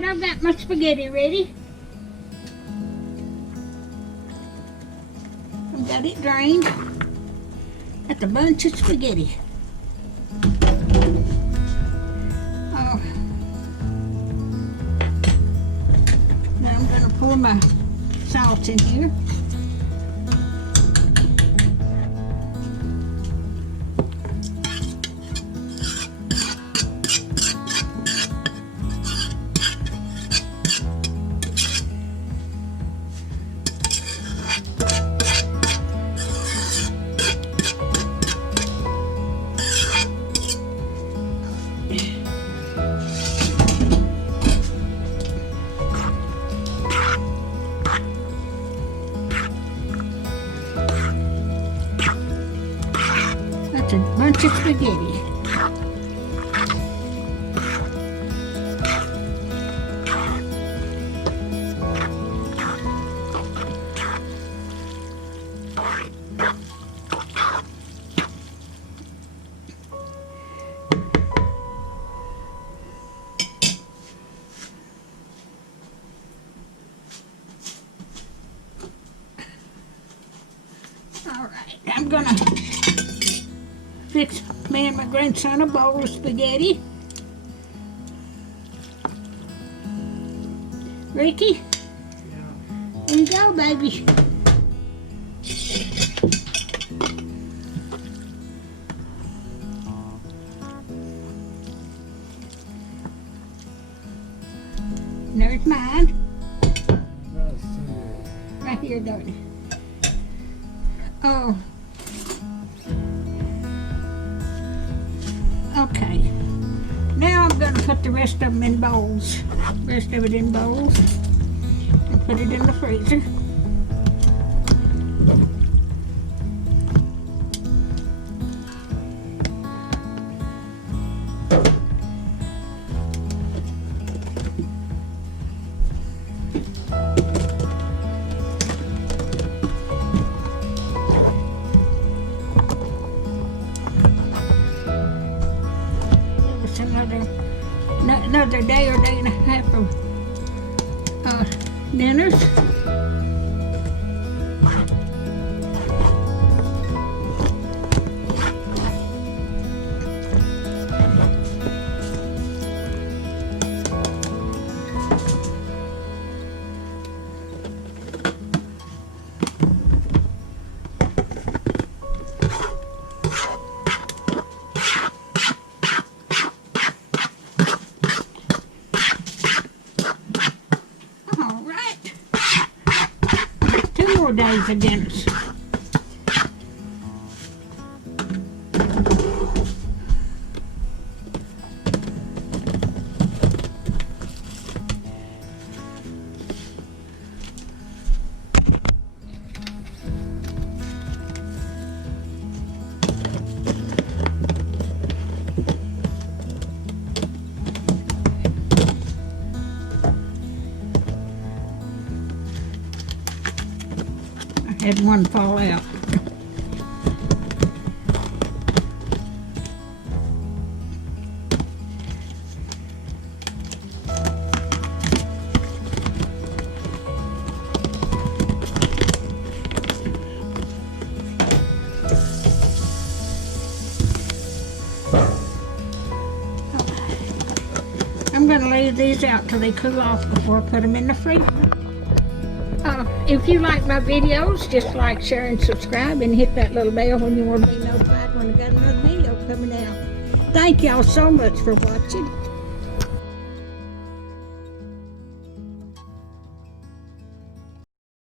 Alright, I've got my spaghetti ready. I've got it drained. That's a bunch of spaghetti. Oh. Now I'm going to pour my sauce in here. That's a bunch of spaghetti. All right, I'm gonna fix me and my grandson a bowl of spaghetti. Ricky? Yeah. Here you go, baby. And there's mine. Right here, darling. Oh. Okay. Now I'm going to put the rest of them in bowls. Rest of it in bowls. And put it in the freezer. Another day or day and a half of dinners. Days of dinners. Had one fall out. I'm going to leave these out till they cool off before I put them in the freezer. If you like my videos, just like, share, and subscribe, and hit that little bell when you want to be notified when I got another video coming out. Thank y'all so much for watching.